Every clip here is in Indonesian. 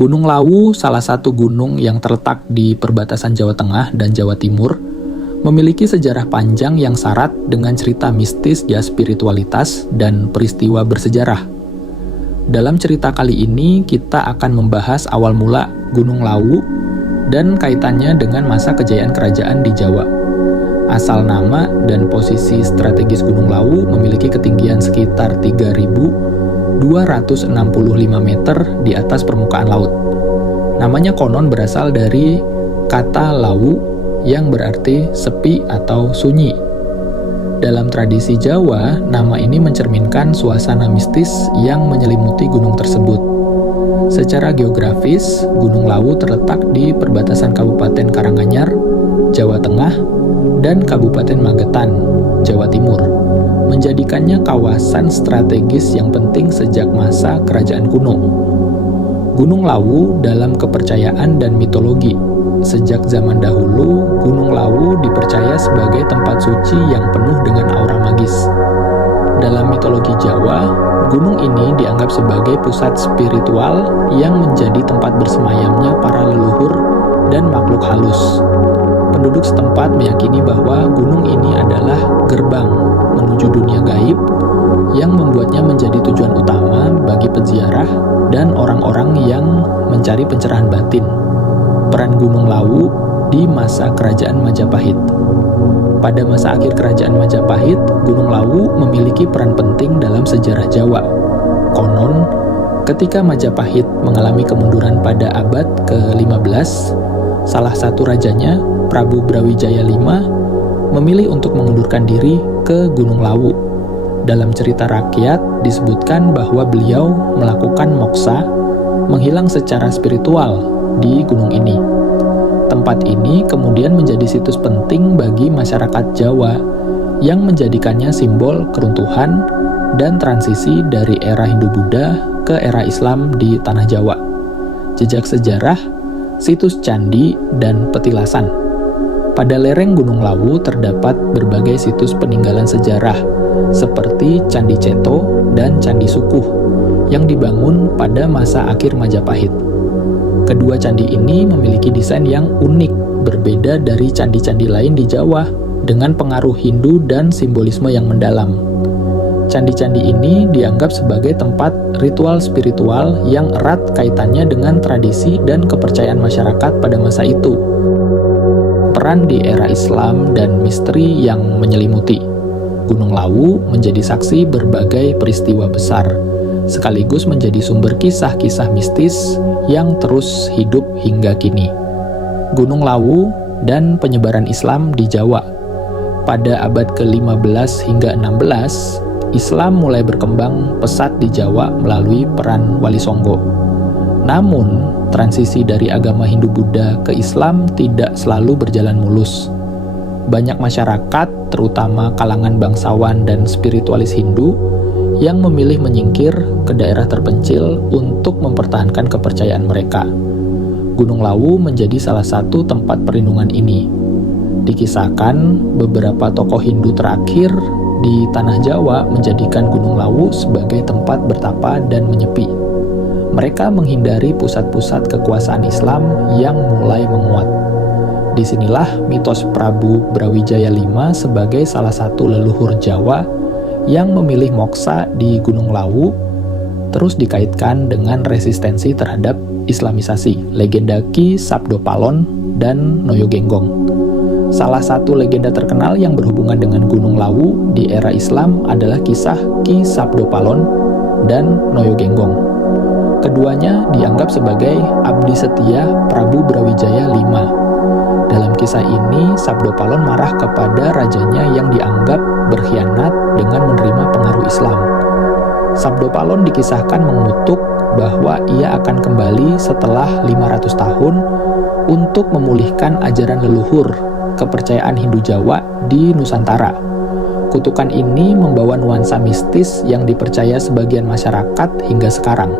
Gunung Lawu, salah satu gunung yang terletak di perbatasan Jawa Tengah dan Jawa Timur, memiliki sejarah panjang yang syarat dengan cerita mistis dan spiritualitas dan peristiwa bersejarah. Dalam cerita kali ini, kita akan membahas awal mula Gunung Lawu dan kaitannya dengan masa kejayaan kerajaan di Jawa. Asal nama dan posisi strategis Gunung Lawu memiliki ketinggian sekitar 3.265 meter di atas permukaan laut. Namanya konon berasal dari kata lawu yang berarti sepi atau sunyi. Dalam tradisi Jawa, nama ini mencerminkan suasana mistis yang menyelimuti gunung tersebut. Secara geografis, Gunung Lawu terletak di perbatasan Kabupaten Karanganyar, Jawa Tengah, dan Kabupaten Magetan, Jawa Timur, menjadikannya kawasan strategis yang penting sejak masa kerajaan kuno. Gunung Lawu dalam kepercayaan dan mitologi. Sejak zaman dahulu, Gunung Lawu dipercaya sebagai tempat suci yang penuh dengan aura magis. Dalam mitologi Jawa, gunung ini dianggap sebagai pusat spiritual yang menjadi tempat bersemayamnya para leluhur dan makhluk halus. Penduduk setempat meyakini bahwa gunung ini adalah gerbang menuju dunia gaib yang membuatnya menjadi tujuan utama bagi peziarah dan orang-orang yang mencari pencerahan batin. Peran Gunung Lawu di masa kerajaan Majapahit. Pada masa akhir kerajaan Majapahit, Gunung Lawu memiliki peran penting dalam sejarah Jawa. Konon, ketika Majapahit mengalami kemunduran pada abad ke-15, salah satu rajanya, Prabu Brawijaya V, memilih untuk mengundurkan diri ke Gunung Lawu. Dalam cerita rakyat, disebutkan bahwa beliau melakukan moksa, menghilang secara spiritual di gunung ini. Tempat ini kemudian menjadi situs penting bagi masyarakat Jawa yang menjadikannya simbol keruntuhan dan transisi dari era Hindu-Buddha ke era Islam di tanah Jawa. Jejak sejarah, situs candi, dan petilasan. Pada lereng Gunung Lawu terdapat berbagai situs peninggalan sejarah seperti Candi Ceto dan Candi Sukuh yang dibangun pada masa akhir Majapahit. Kedua candi ini memiliki desain yang unik, berbeda dari candi-candi lain di Jawa, dengan pengaruh Hindu dan simbolisme yang mendalam. Candi-candi ini dianggap sebagai tempat ritual spiritual yang erat kaitannya dengan tradisi dan kepercayaan masyarakat pada masa itu. Peran di era Islam dan misteri yang menyelimuti. Gunung Lawu menjadi saksi berbagai peristiwa besar, sekaligus menjadi sumber kisah-kisah mistis yang terus hidup hingga kini. Gunung Lawu dan penyebaran Islam di Jawa. Pada abad ke-15 hingga 16, Islam mulai berkembang pesat di Jawa melalui peran Wali Songgo. Namun, transisi dari agama Hindu-Buddha ke Islam tidak selalu berjalan mulus. Banyak masyarakat, terutama kalangan bangsawan dan spiritualis Hindu, yang memilih menyingkir ke daerah terpencil untuk mempertahankan kepercayaan mereka. Gunung Lawu menjadi salah satu tempat perlindungan ini. Dikisahkan, beberapa tokoh Hindu terakhir di tanah Jawa menjadikan Gunung Lawu sebagai tempat bertapa dan menyepi. Mereka menghindari pusat-pusat kekuasaan Islam yang mulai menguat. Disinilah mitos Prabu Brawijaya V sebagai salah satu leluhur Jawa yang memilih moksa di Gunung Lawu terus dikaitkan dengan resistensi terhadap Islamisasi, legenda Ki Sabdo Palon dan Noyo Genggong. Salah satu legenda terkenal yang berhubungan dengan Gunung Lawu di era Islam adalah kisah Ki Sabdo Palon dan Noyo Genggong. Keduanya dianggap sebagai abdi setia Prabu Brawijaya V. Dalam kisah ini, Sabdo Palon marah kepada rajanya yang dianggap berkhianat dengan menerima pengaruh Islam. Sabdo Palon dikisahkan mengutuk bahwa ia akan kembali setelah 500 tahun untuk memulihkan ajaran leluhur, kepercayaan Hindu Jawa di Nusantara. Kutukan ini membawa nuansa mistis yang dipercaya sebagian masyarakat hingga sekarang.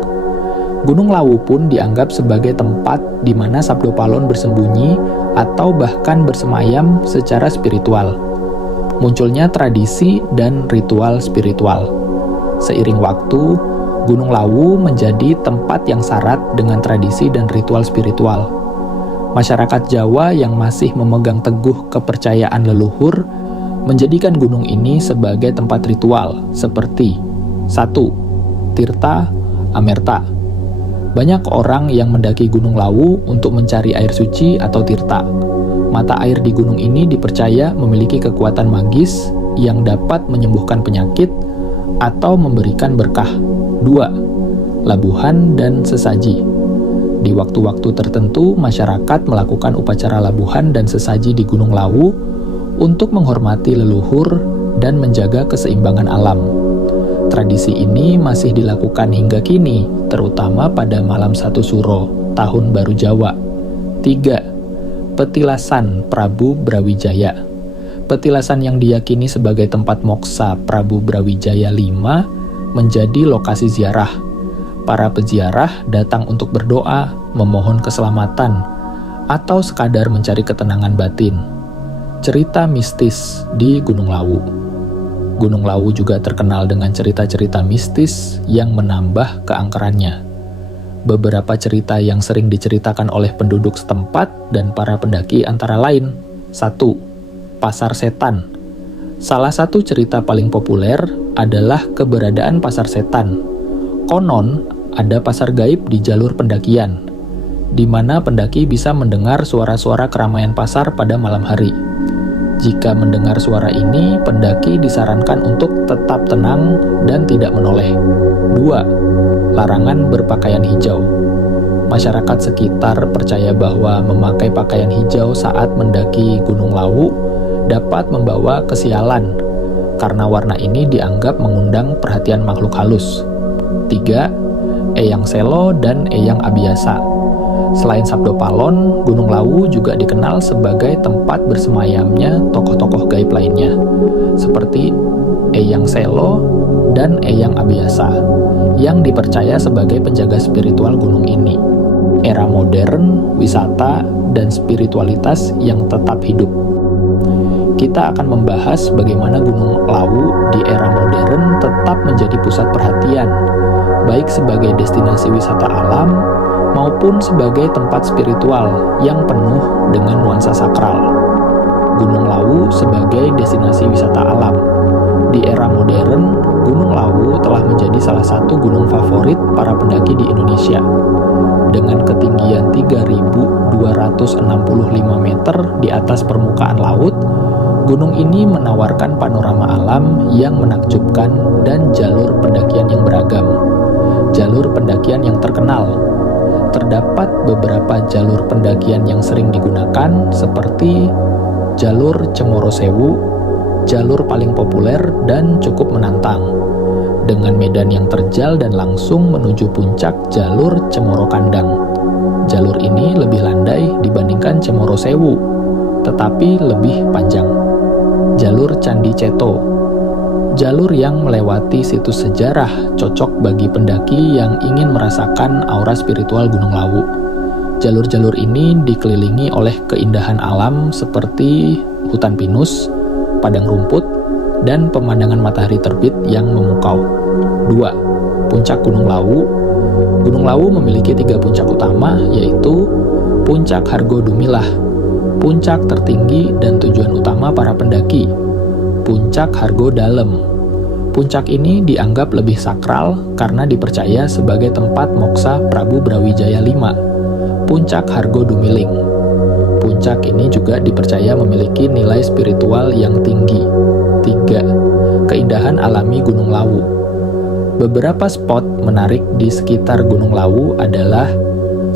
Gunung Lawu pun dianggap sebagai tempat di mana Sabdo Palon bersembunyi atau bahkan bersemayam secara spiritual. Munculnya tradisi dan ritual spiritual. Seiring waktu, Gunung Lawu menjadi tempat yang syarat dengan tradisi dan ritual spiritual. Masyarakat Jawa yang masih memegang teguh kepercayaan leluhur menjadikan gunung ini sebagai tempat ritual seperti 1. Tirta Amerta. Banyak orang yang mendaki Gunung Lawu untuk mencari air suci atau tirta. Mata air di gunung ini dipercaya memiliki kekuatan magis yang dapat menyembuhkan penyakit atau memberikan berkah. 2. Labuhan dan sesaji. Di waktu-waktu tertentu, masyarakat melakukan upacara labuhan dan sesaji di Gunung Lawu untuk menghormati leluhur dan menjaga keseimbangan alam. Tradisi ini masih dilakukan hingga kini, terutama pada malam 1 Suro, Tahun Baru Jawa. 3. Petilasan Prabu Brawijaya. Petilasan yang diyakini sebagai tempat moksa Prabu Brawijaya V menjadi lokasi ziarah. Para peziarah datang untuk berdoa, memohon keselamatan, atau sekadar mencari ketenangan batin. Cerita mistis di Gunung Lawu. Gunung Lawu juga terkenal dengan cerita-cerita mistis yang menambah keangkerannya. Beberapa cerita yang sering diceritakan oleh penduduk setempat dan para pendaki antara lain. 1. Pasar Setan. Salah satu cerita paling populer adalah keberadaan Pasar Setan. Konon, ada pasar gaib di jalur pendakian, di mana pendaki bisa mendengar suara-suara keramaian pasar pada malam hari. Jika mendengar suara ini, pendaki disarankan untuk tetap tenang dan tidak menoleh. 2. Larangan berpakaian hijau. Masyarakat sekitar percaya bahwa memakai pakaian hijau saat mendaki Gunung Lawu dapat membawa kesialan, karena warna ini dianggap mengundang perhatian makhluk halus. 3. Eyang Selo dan Eyang Abiasa. Selain Sabdo Palon, Gunung Lawu juga dikenal sebagai tempat bersemayamnya tokoh-tokoh gaib lainnya, seperti Eyang Selo dan Eyang Abiasa, yang dipercaya sebagai penjaga spiritual gunung ini. Era modern, wisata, dan spiritualitas yang tetap hidup. Kita akan membahas bagaimana Gunung Lawu di era modern tetap menjadi pusat perhatian, baik sebagai destinasi wisata alam maupun sebagai tempat spiritual yang penuh dengan nuansa sakral. Gunung Lawu sebagai destinasi wisata alam. Di era modern, Gunung Lawu telah menjadi salah satu gunung favorit para pendaki di Indonesia. Dengan ketinggian 3.265 meter di atas permukaan laut, gunung ini menawarkan panorama alam yang menakjubkan dan jalur pendakian yang beragam. Jalur pendakian yang terkenal. Terdapat beberapa jalur pendakian yang sering digunakan seperti jalur Cemoro Sewu, jalur paling populer dan cukup menantang, dengan medan yang terjal dan langsung menuju puncak jalur Cemoro Kandang. Jalur ini lebih landai dibandingkan Cemoro Sewu, tetapi lebih panjang. Jalur Candi Ceto. Jalur yang melewati situs sejarah cocok bagi pendaki yang ingin merasakan aura spiritual Gunung Lawu. Jalur-jalur ini dikelilingi oleh keindahan alam seperti hutan pinus, padang rumput, dan pemandangan matahari terbit yang memukau. 2. Puncak Gunung Lawu. Gunung Lawu memiliki 3 puncak utama, yaitu Puncak Hargo Dumilah, puncak tertinggi dan tujuan utama para pendaki. Puncak Hargo Dalem. Puncak ini dianggap lebih sakral karena dipercaya sebagai tempat moksa Prabu Brawijaya V. Puncak Hargo Dumiling. Puncak ini juga dipercaya memiliki nilai spiritual yang tinggi. 3. Keindahan alami Gunung Lawu. Beberapa spot menarik di sekitar Gunung Lawu adalah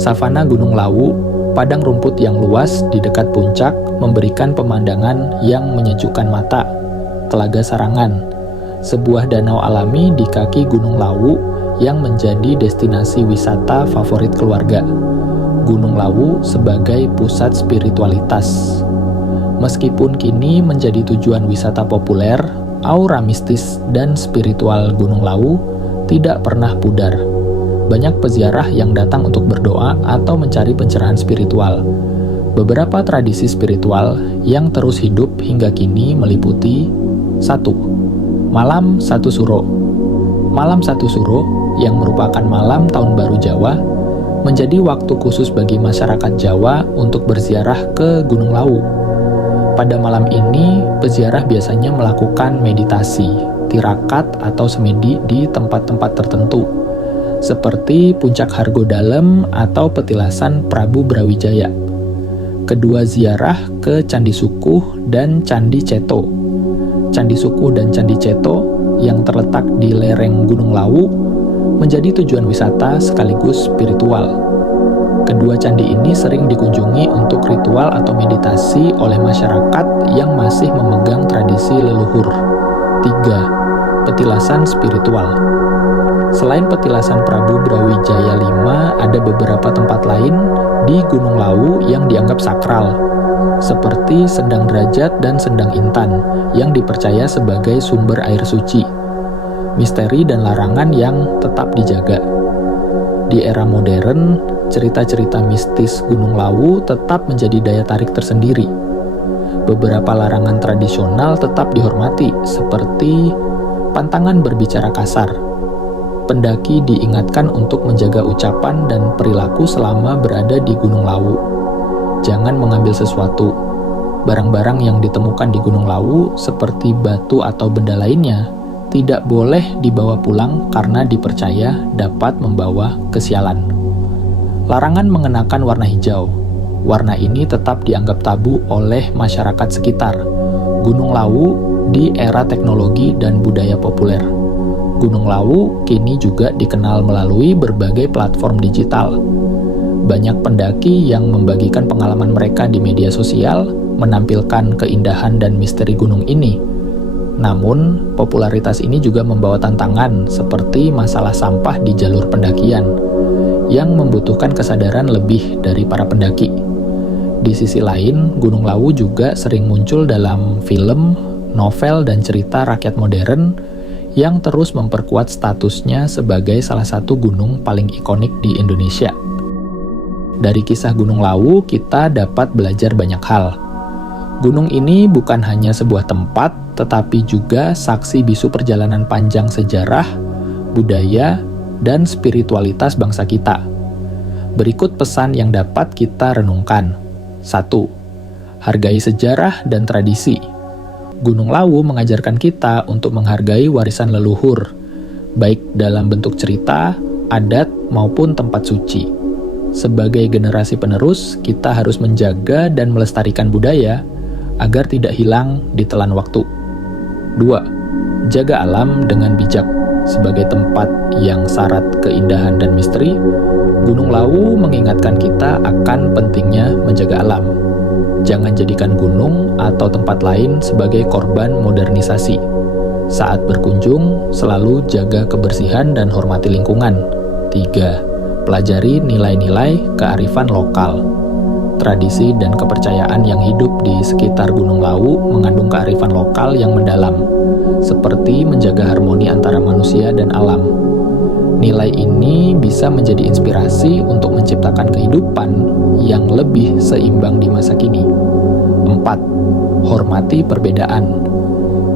savana Gunung Lawu, padang rumput yang luas di dekat puncak memberikan pemandangan yang menyejukkan mata. Telaga Sarangan, sebuah danau alami di kaki Gunung Lawu yang menjadi destinasi wisata favorit keluarga. Gunung Lawu sebagai pusat spiritualitas. Meskipun kini menjadi tujuan wisata populer, aura mistis dan spiritual Gunung Lawu tidak pernah pudar. Banyak peziarah yang datang untuk berdoa atau mencari pencerahan spiritual. Beberapa tradisi spiritual yang terus hidup hingga kini meliputi 1. Malam 1 Suro. Malam Satu Suro, yang merupakan malam Tahun Baru Jawa, menjadi waktu khusus bagi masyarakat Jawa untuk berziarah ke Gunung Lawu. Pada malam ini, peziarah biasanya melakukan meditasi, tirakat atau semedi di tempat-tempat tertentu, seperti Puncak Hargodalem atau petilasan Prabu Brawijaya. Kedua ziarah ke Candi Sukuh dan Candi Ceto. Candi Sukuh dan Candi Ceto yang terletak di lereng Gunung Lawu menjadi tujuan wisata sekaligus spiritual. Kedua candi ini sering dikunjungi untuk ritual atau meditasi oleh masyarakat yang masih memegang tradisi leluhur. 3. Petilasan spiritual. Selain petilasan Prabu Brawijaya V, ada beberapa tempat lain di Gunung Lawu yang dianggap sakral, seperti Sendang Derajat dan Sendang Intan, yang dipercaya sebagai sumber air suci, misteri dan larangan yang tetap dijaga. Di era modern, cerita-cerita mistis Gunung Lawu tetap menjadi daya tarik tersendiri. Beberapa larangan tradisional tetap dihormati, seperti pantangan berbicara kasar. Pendaki diingatkan untuk menjaga ucapan dan perilaku selama berada di Gunung Lawu. Jangan mengambil sesuatu. Barang-barang yang ditemukan di Gunung Lawu, seperti batu atau benda lainnya, tidak boleh dibawa pulang karena dipercaya dapat membawa kesialan. Larangan mengenakan warna hijau. Warna ini tetap dianggap tabu oleh masyarakat sekitar Gunung Lawu di era teknologi dan budaya populer. Gunung Lawu kini juga dikenal melalui berbagai platform digital. Banyak pendaki yang membagikan pengalaman mereka di media sosial, menampilkan keindahan dan misteri gunung ini. Namun, popularitas ini juga membawa tantangan seperti masalah sampah di jalur pendakian, yang membutuhkan kesadaran lebih dari para pendaki. Di sisi lain, Gunung Lawu juga sering muncul dalam film, novel, dan cerita rakyat modern yang terus memperkuat statusnya sebagai salah satu gunung paling ikonik di Indonesia. Dari kisah Gunung Lawu, kita dapat belajar banyak hal. Gunung ini bukan hanya sebuah tempat, tetapi juga saksi bisu perjalanan panjang sejarah, budaya, dan spiritualitas bangsa kita. Berikut pesan yang dapat kita renungkan. 1. Hargai sejarah dan tradisi. Gunung Lawu mengajarkan kita untuk menghargai warisan leluhur, baik dalam bentuk cerita, adat, maupun tempat suci. Sebagai generasi penerus, kita harus menjaga dan melestarikan budaya agar tidak hilang di telan waktu. 2. Jaga alam dengan bijak. Sebagai tempat yang syarat keindahan dan misteri, Gunung Lawu mengingatkan kita akan pentingnya menjaga alam. Jangan jadikan gunung atau tempat lain sebagai korban modernisasi. Saat berkunjung, selalu jaga kebersihan dan hormati lingkungan. 3. Pelajari nilai-nilai kearifan lokal. Tradisi dan kepercayaan yang hidup di sekitar Gunung Lawu mengandung kearifan lokal yang mendalam, seperti menjaga harmoni antara manusia dan alam. Nilai ini bisa menjadi inspirasi untuk menciptakan kehidupan yang lebih seimbang di masa kini. 4. Hormati perbedaan.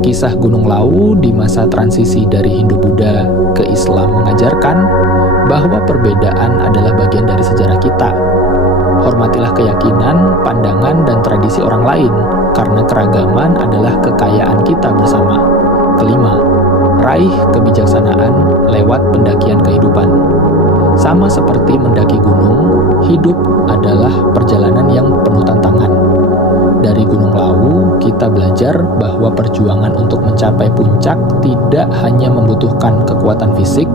Kisah Gunung Lawu di masa transisi dari Hindu-Buddha ke Islam mengajarkan bahwa perbedaan adalah bagian dari sejarah kita. Hormatilah keyakinan, pandangan, dan tradisi orang lain, karena keragaman adalah kekayaan kita bersama. 5. Raih kebijaksanaan lewat pendakian kehidupan. Sama seperti mendaki gunung, hidup adalah perjalanan yang penuh tantangan. Dari Gunung Lawu, kita belajar bahwa perjuangan untuk mencapai puncak tidak hanya membutuhkan kekuatan fisik,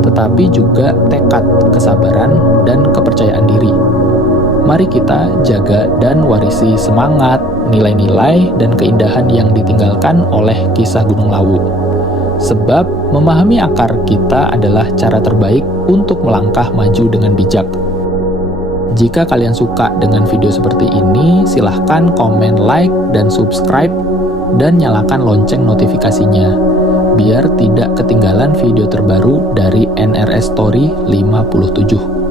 tetapi juga tekad, kesabaran, dan kepercayaan diri. Mari kita jaga dan warisi semangat, nilai-nilai, dan keindahan yang ditinggalkan oleh kisah Gunung Lawu. Sebab memahami akar kita adalah cara terbaik untuk melangkah maju dengan bijak. Jika kalian suka dengan video seperti ini, silahkan komen, like, dan subscribe, dan nyalakan lonceng notifikasinya, biar tidak ketinggalan video terbaru dari NRS Story 57.